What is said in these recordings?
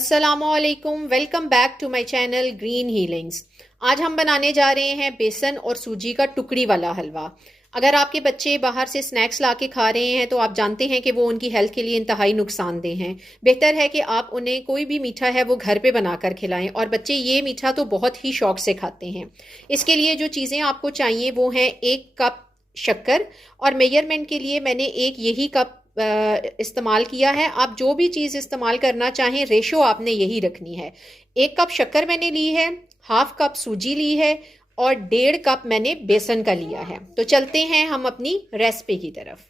अस्सलामुअलैकुम, welcome back to my channel green healings. आज हम बनाने जा रहे हैं बेसन और सूजी का टुकड़ी वाला हलवा। अगर आपके बच्चे बाहर से स्नैक्स ला के खा रहे हैं तो आप जानते हैं कि वो उनकी हेल्थ के लिए इंतहाई नुकसानदेह हैं। बेहतर है कि आप उन्हें कोई भी मीठा है वो घर पे बनाकर खिलाएं, और बच्चे ये मीठा तो बहुत ही शौक से खाते हैं। इसके लिए जो चीज़ें आपको चाहिए वो हैं 1 कप शक्कर, और मेजरमेंट के लिए मैंने एक यही कप इस्तेमाल किया है। आप जो भी चीज़ इस्तेमाल करना चाहें, रेशो आपने यही रखनी है। 1 कप शक्कर मैंने ली है, 1/2 कप सूजी ली है, और 1.5 कप मैंने बेसन का लिया है। तो चलते हैं हम अपनी रेसिपी की तरफ।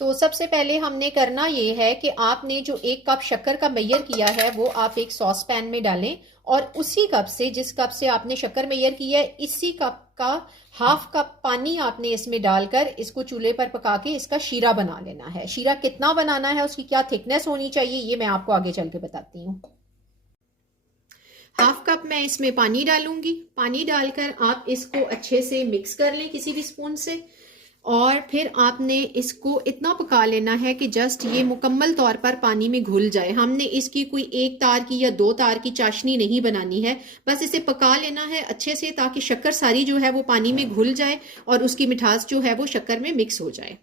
तो सबसे पहले हमने करना ये है कि आपने जो 1 कप शक्कर का मेजर किया है वो आप एक सॉस पैन में डालें, और उसी कप से, जिस कप से आपने शक्कर मेजर किया है, इसी कप का 1/2 कप पानी आपने इसमें डालकर इसको चूल्हे पर पका के इसका शीरा बना लेना है। शीरा कितना बनाना है, उसकी क्या थिकनेस होनी चाहिए, ये मैं आपको आगे चल के बताती हूँ। 1/2 कप मैं इसमें पानी डालूंगी। पानी डालकर आप इसको अच्छे से मिक्स कर लें किसी भी स्पून से, और फिर आपने इसको इतना पका लेना है कि जस्ट ये मुकम्मल तौर पर पानी में घुल जाए। हमने इसकी कोई 1 तार की या 2 तार की चाशनी नहीं बनानी है, बस इसे पका लेना है अच्छे से, ताकि शक्कर सारी जो है वो पानी में घुल जाए और उसकी मिठास जो है वो शक्कर में मिक्स हो जाए।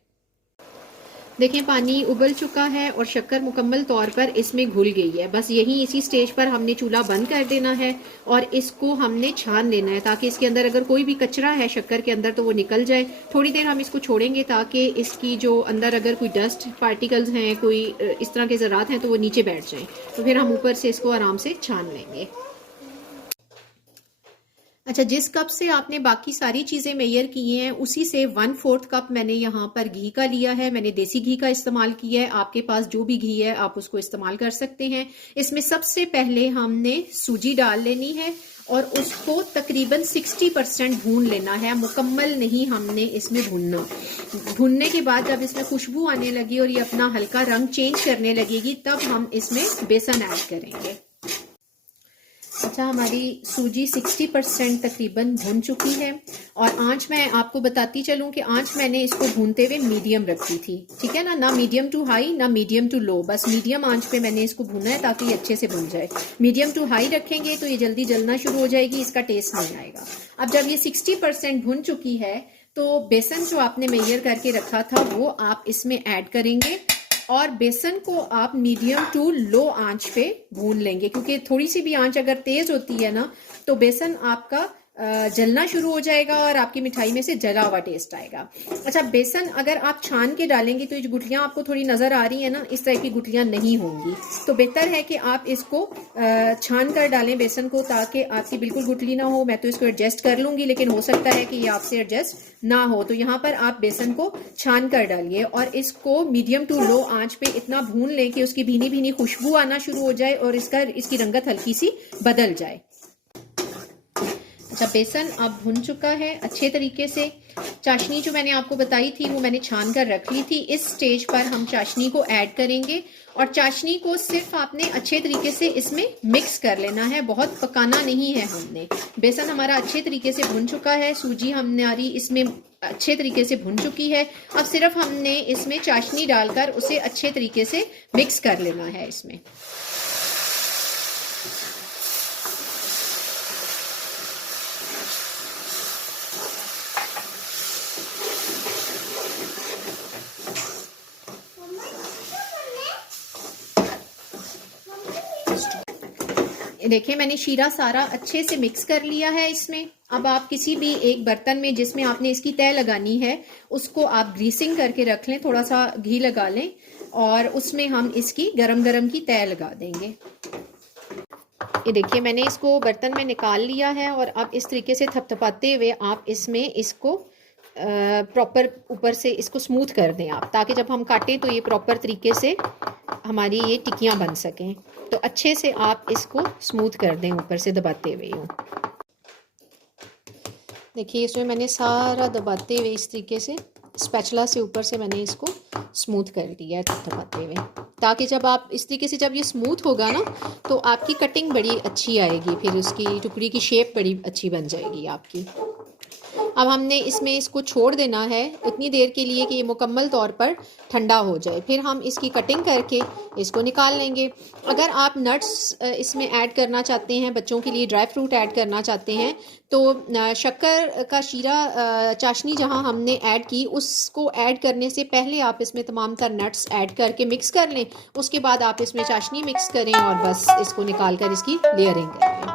देखें, पानी उबल चुका है और शक्कर मुकम्मल तौर पर इसमें घुल गई है। बस यही इसी स्टेज पर हमने चूल्हा बंद कर देना है और इसको हमने छान लेना है, ताकि इसके अंदर अगर कोई भी कचरा है शक्कर के अंदर तो वो निकल जाए। थोड़ी देर हम इसको छोड़ेंगे ताकि इसकी जो अंदर अगर कोई डस्ट पार्टिकल्स हैं, कोई इस तरह के ज़रात हैं, तो वो नीचे बैठ जाएं। तो फिर हम ऊपर से इसको आराम से छान लेंगे। अच्छा, जिस कप से आपने बाकी सारी चीज़ें मेजर की हैं उसी से 1/4 कप मैंने यहाँ पर घी का लिया है। मैंने देसी घी का इस्तेमाल किया है। आपके पास जो भी घी है आप उसको इस्तेमाल कर सकते हैं। इसमें सबसे पहले हमने सूजी डाल लेनी है और उसको तकरीबन 60% भून लेना है, मुकम्मल नहीं हमने इसमें भूनना। भूनने के बाद जब इसमें खुशबू आने लगी और ये अपना हल्का रंग चेंज करने लगेगी, तब हम इसमें बेसन ऐड करेंगे। अच्छा, हमारी सूजी 60% तकरीबन भून चुकी है, और आंच मैं आपको बताती चलूं कि आंच मैंने इसको भूनते हुए मीडियम रखी थी। ठीक है ना, ना मीडियम टू हाई ना मीडियम टू लो, बस मीडियम आंच पे मैंने इसको भूना है ताकि ये अच्छे से भुन जाए। मीडियम टू हाई रखेंगे तो ये जल्दी जलना शुरू हो जाएगी, इसका टेस्ट नहीं आएगा। अब जब ये 60% भुन चुकी है तो बेसन जो आपने मेजर करके रखा था वो आप इसमें ऐड करेंगे, और बेसन को आप मीडियम टू लो आंच पे भून लेंगे, क्योंकि थोड़ी सी भी आंच अगर तेज होती है ना तो बेसन आपका जलना शुरू हो जाएगा और आपकी मिठाई में से जला हुआ टेस्ट आएगा। अच्छा, बेसन अगर आप छान के डालेंगे तो ये गुठलियाँ आपको थोड़ी नज़र आ रही है ना, इस तरह की गुठलियाँ नहीं होंगी। तो बेहतर है कि आप इसको छान कर डालें बेसन को, ताकि आपकी बिल्कुल गुठली ना हो। मैं तो इसको एडजस्ट कर लूँगी, लेकिन हो सकता है कि ये आपसे एडजस्ट ना हो, तो यहाँ पर आप बेसन को छान कर डालिए और इसको मीडियम टू लो आँच पे इतना भून लें कि उसकी भीनी भीनी खुशबू आना शुरू हो जाए और इसकी रंगत हल्की सी बदल जाए। अच्छा, बेसन अब भुन चुका है अच्छे तरीके से। चाशनी जो मैंने आपको बताई थी वो मैंने छान कर रख ली थी। इस स्टेज पर हम चाशनी को ऐड करेंगे, और चाशनी को सिर्फ आपने अच्छे तरीके से इसमें मिक्स कर लेना है, बहुत पकाना नहीं है हमने। बेसन हमारा अच्छे तरीके से भुन चुका है, सूजी हमारी इसमें अच्छे तरीके से भुन चुकी है। अब सिर्फ हमने इसमें चाशनी डालकर उसे अच्छे तरीके से मिक्स कर लेना है इसमें। देखिए, मैंने शीरा सारा अच्छे से मिक्स कर लिया है इसमें। अब आप किसी भी एक बर्तन में जिसमें आपने इसकी तय लगानी है उसको आप ग्रीसिंग करके रख लें, थोड़ा सा घी लगा लें और उसमें हम इसकी गरम गरम की तय लगा देंगे। ये देखिए, मैंने इसको बर्तन में निकाल लिया है, और अब इस तरीके से थपथपाते हुए आप इसमें इसको प्रॉपर ऊपर से इसको स्मूथ कर दें आप, ताकि जब हम काटें तो ये प्रॉपर तरीके से हमारी ये टिक्कियाँ बन सकें। तो अच्छे से आप इसको स्मूथ कर दें ऊपर से दबाते हुए। यूँ देखिए, इसमें मैंने सारा दबाते हुए इस तरीके से स्पैचुला से ऊपर से मैंने इसको स्मूथ कर दिया है दबाते हुए, ताकि जब आप इस तरीके से जब ये स्मूथ होगा ना तो आपकी कटिंग बड़ी अच्छी आएगी, फिर उसकी टुकड़ी की शेप बड़ी अच्छी बन जाएगी आपकी। अब हमने इसमें इसको छोड़ देना है उतनी देर के लिए कि ये मुकम्मल तौर पर ठंडा हो जाए। फिर हम इसकी कटिंग करके इसको निकाल लेंगे। अगर आप नट्स इसमें ऐड करना चाहते हैं, बच्चों के लिए ड्राई फ्रूट ऐड करना चाहते हैं, तो शक्कर का शीरा चाशनी जहां हमने ऐड की उसको ऐड करने से पहले आप इसमें तमाम तर नट्स ऐड करके मिक्स कर लें। उसके बाद आप इसमें चाशनी मिक्स करें और बस इसको निकाल कर इसकी लेयरिंग करें।